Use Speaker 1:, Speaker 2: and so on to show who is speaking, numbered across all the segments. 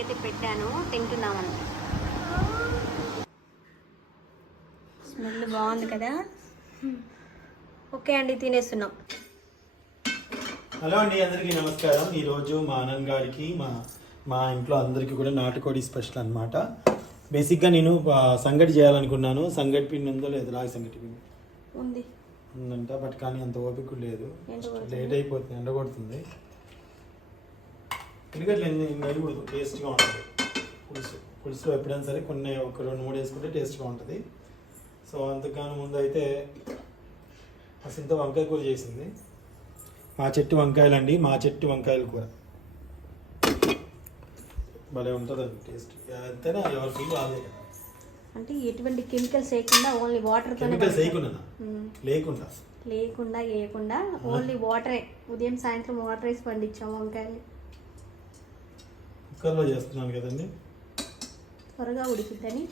Speaker 1: అయితే పెట్టాను తింటున్నామని స్మెల్ బాగుంది కదా? ఓకే అండి తినేస్తున్నాం.
Speaker 2: హలో అండి అందరికీ నమస్కారం. ఈరోజు మా ఆనంద్ గారికి మా మా ఇంట్లో అందరికీ కూడా నాటుకోడి స్పెషల్ అనమాట బేసిక్గా నేను సంగటి చేయాలనుకున్నాను. సంగటి పిండి ఉందో లేదో రాగి సంగటి పిండి.
Speaker 1: ఉంది.
Speaker 2: ఉందంట బట్ కానీ అంత ఓపిక లేదు. లేట్ అయిపోతుంది ఎండ కొడుతుంది ఎందుకంటే నెయ్యి కూడా టేస్ట్గా ఉంటుంది. పులుసు పులుసులో ఎప్పుడైనా సరే కొన్ని ఒక రెండు మూడు వేసుకుంటే టేస్ట్గా ఉంటుంది. సో అంతగాను ముందు అయితే అసంత వంకాయ కూర చేసింది. మా చెట్టు వంకాయలు అండి మా చెట్టు వంకాయల కూర. భలే ఉంటుందండి టేస్ట్. ఎంతైనా ఎవరి ఫీల్ అదే కదా.
Speaker 1: అంటే ఎటువంటి కెమికల్స్ వేయకుండా ఓన్లీ వాటర్
Speaker 2: కెమికల్స్ వేయకుండా లేకుండా.
Speaker 1: లేకుండా వేయకుండా ఓన్లీ వాటరే. ఉదయం సాయంత్రం వాటర్ వేసి పండించాం వంకాయలు.
Speaker 2: కుక్కర్లో చేస్తున్నాను కదండి.
Speaker 1: త్వరగా ఉడికిద్దని.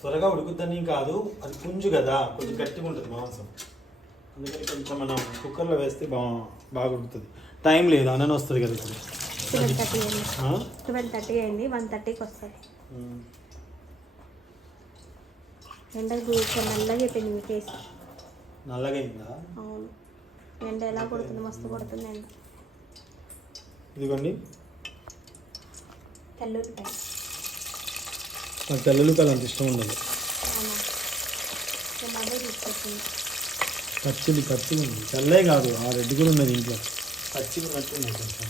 Speaker 2: త్వరగా ఉడుకుద్దని కాదు అది పుంజు కదా కొంచెం గట్టిగా ఉంటుంది మాంసం. అందుకని కొంచెం మనం కుక్కర్లో వేస్తే బా బాగా ఉడుకుతుంది. టైం లేదు అన్నని వస్తుంది కదా ఇప్పుడు.
Speaker 1: ట్వెల్వ్ థర్టీ అయింది? ట్వెల్వ్ థర్టీ అయింది వన్ థర్టీకి వస్తుంది. ఎండకు నల్లగా అయిపోయింది మీ కేసు
Speaker 2: నల్లగా అయిందా?
Speaker 1: అవును. ఎండ ఎలా కొడుతుంది? మస్తు కొడుతుంది ఎండ.
Speaker 2: ఇదిగోండి.
Speaker 1: తెల్లుంటాయి
Speaker 2: నాకు తెల్లలుకాయలు అంత ఇష్టం ఉండదు. పచ్చిది పచ్చిగా ఉంది. తెల్లే కాదు ఆ రెడ్ కూడా ఉన్నది ఇంట్లో. పచ్చిగా ఉన్నట్టు కొంచెం.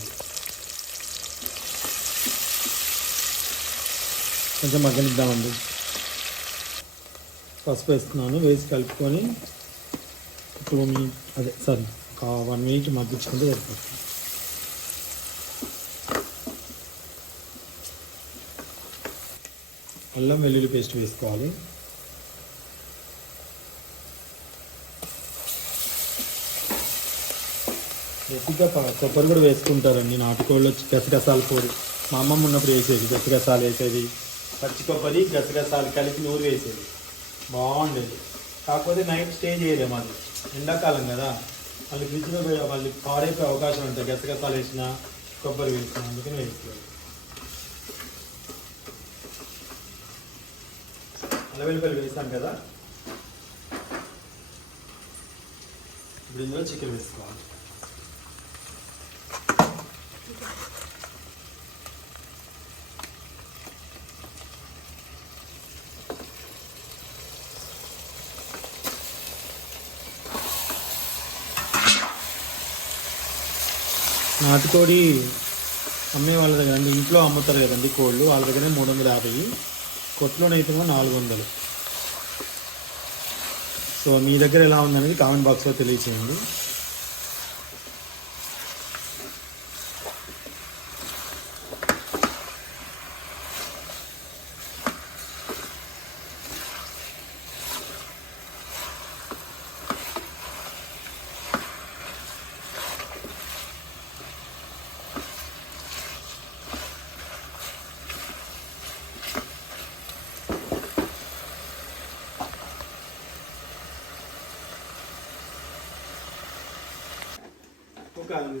Speaker 2: కొంచెం మగ్గనిద్దామండి. పసుపు వేస్తున్నాను వేసి కలుపుకొని మినిట్ అదే సారీ ఒక వన్ మినిట్ మగ్గించుకుంటే సరిపోతుంది. అల్లం వెల్లుల్లి పేస్ట్ వేసుకోవాలి. ఎక్కువగా కొబ్బరి కూడా వేసుకుంటారండి నాటుకోళ్ళు వచ్చి గసగసాల పొడి. మా అమ్మమ్మ ఉన్నప్పుడు వేసేది గసగసాలు వేసేది. పచ్చి కొబ్బరి గసగసాలు కలిపి నూరు వేసేది. బాగుండేది. కాకపోతే నైట్ స్టే చేయలేము అది. ఎండాకాలం కదా. మళ్ళీ ఫ్రిడ్జ్లో మళ్ళీ పాడైపోయే అవకాశం ఉంటుంది. గసగసాలు వేసినా కొబ్బరి వేసినా అందుకని వేసుకోవాలి అల్లవెల్లిపల్లి వేస్తాం కదా. ఇప్పుడు ఇందులో చికెన్ వేసుకోవాలి. నాటుకోడి అమ్మే వాళ్ళ దగ్గర అండి ఇంట్లో అమ్ముతారు కదండి కోళ్ళు వాళ్ళ దగ్గర మూడు వందల యాభై. కొట్లోనైతేమో నాలుగు వందలు సో మీ దగ్గర ఎలా ఉందనేది కామెంట్ బాక్స్లో తెలియచేయండి.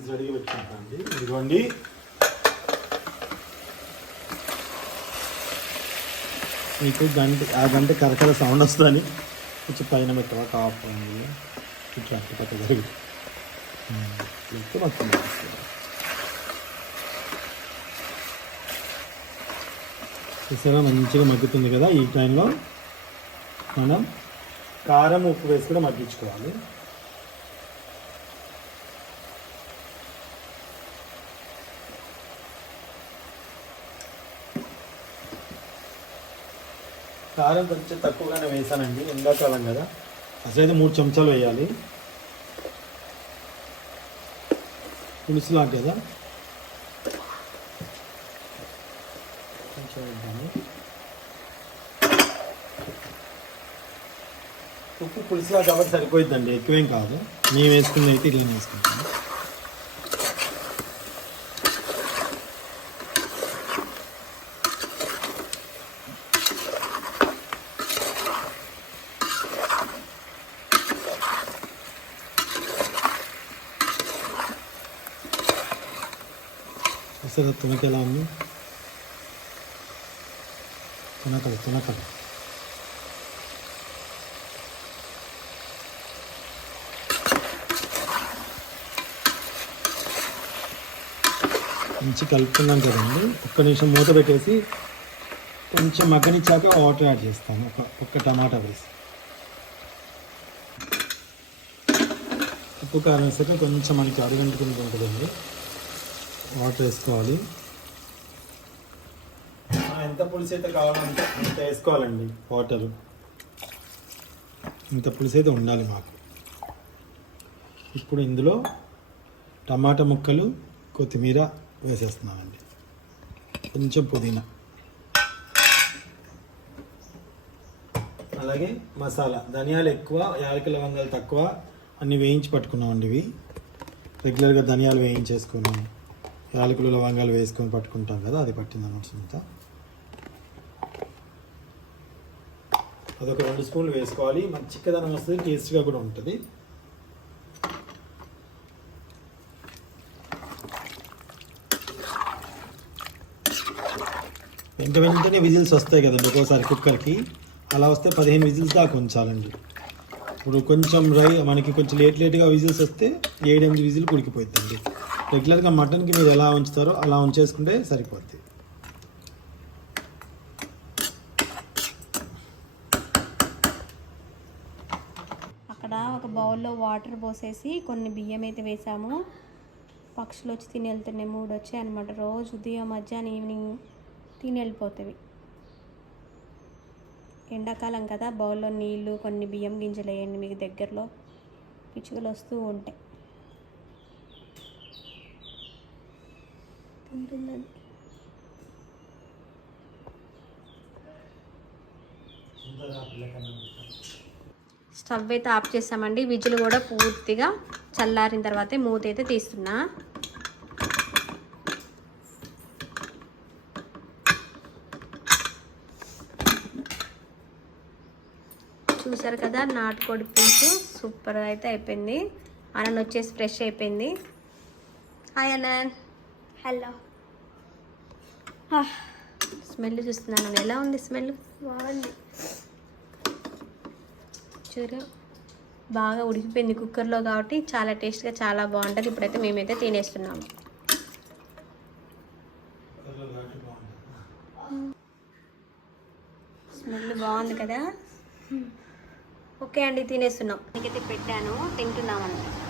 Speaker 2: ఒక రెడీగా పెట్టుకుంటానండి. ఇదిగోండి. మీకు గంట ఆ గంట కరకర సౌండ్ వస్తుందని కొంచెం పైన పెట్టవా కాపు ఉంది కొంచెం అట్టు పక్క జరిగి. ఎక్కువ మొత్తం చూసారా మంచిగా మగ్గుతుంది కదా ఈ టైంలో మనం కారం ఉప్పు వేసి కూడా మగ్గించుకోవాలి. కారం కొంచెం తక్కువగానే వేసానండి ఎండాకాలం కదా. అసలు మూడు చెంచాలు వేయాలి. పులుసు లాంటి కదా. కొంచెం వేద్దాము. ఉప్పు పులుసులా కాబట్టి సరిపోయిద్దండి ఎక్కువేం కాదు. మేము వేసుకున్నది అయితే ఇట్లా వేసుకుంటాము. అసలు తునకి ఎలా ఉంది. తునకలు తినకడు మంచి కలుపుకున్నాం కదండి. ఒక్క నిమిషం మూత పెట్టేసి కొంచెం మగ్గనిచ్చాక వాటర్ యాడ్ చేస్తాను. ఒక ఒక్క టమాటా వేసి ఉప్పు కారం వేసాక కొంచెం మనకి అడుగంటుకుంటూ ఉంటుందండి. వాటర్ వేసుకోవాలి. ఎంత పులుసు అయితే కావాలంటే అంత వేసుకోవాలండి వాటర్. ఇంత పులుసు అయితే ఉండాలి మాకు. ఇప్పుడు ఇందులో టమాటా ముక్కలు కొత్తిమీర వేసేస్తున్నానండి కొంచెం పుదీనా. అలాగే మసాలా. ధనియాలు ఎక్కువ యాలకుల లవంగాలు తక్కువ అన్ని వేయించి పట్టుకున్నామండి ఇవి. రెగ్యులర్గా ధనియాలు వేయించేసుకుని యాలకులు లవంగాలు వేసుకొని పట్టుకుంటాం కదా అది పట్టింది అనమాట అదొక రెండు స్పూన్లు వేసుకోవాలి. మంచి చిక్కదనం వస్తుంది టేస్ట్గా కూడా ఉంటుంది. వెంట వెంటనే విజిల్స్ వస్తాయి కదండి ఒక్కోసారి కుక్కర్కి. అలా వస్తే పదిహేను విజిల్స్ దాకా ఉంచాలండి. ఇప్పుడు కొంచెం రై మనకి కొంచెం లేట్ లేట్గా విజిల్స్ వస్తే ఏడెనిమిది విజిల్ ఉడికిపోతుందండి రెగ్యులర్గా మటన్కి మీరు ఎలా ఉంచుతారో అలా ఉంచేసుకుంటే సరిపోద్ది.
Speaker 1: అక్కడ ఒక బౌల్లో వాటర్ పోసేసి కొన్ని బియ్యం అయితే వేసాము. పక్షులు వచ్చి తిని వెళ్తున్నాయి మూడు వచ్చాయి అనమాట రోజు ఉదయం మధ్యాహ్నం ఈవినింగ్ తిని వెళ్ళిపోతాయి ఎండాకాలం కదా బౌల్లో నీళ్ళు కొన్ని బియ్యం గింజలు వేయండి మీకు దగ్గరలో పిచ్చుకలు వస్తూ ఉంటాయి. తింటుందండి స్టవ్ అయితే ఆఫ్ చేసామండి. విజిల్ కూడా పూర్తిగా చల్లారిన తర్వాతే మూత అయితే తీస్తున్నా. చూసారు కదా నాటుకోడి పులుసు సూపర్ అయితే అయిపోయింది. అనంత్ వచ్చేసి ఫ్రెష్ అయిపోయింది. Hi Anant
Speaker 3: hello.
Speaker 1: స్మెల్ చూస్తున్నాను. ఎలా ఉంది స్మెల్?
Speaker 3: బాగుంది.
Speaker 1: చూడు బాగా ఉడికిపోయింది కుక్కర్లో కాబట్టి చాలా టేస్ట్గా చాలా బాగుంటుంది. ఇప్పుడైతే మేమైతే తినేస్తున్నాము స్మెల్ బాగుంది కదా? ఓకే అండి తినేస్తున్నాం. నీకైతే పెట్టాను తింటున్నాం అనమాట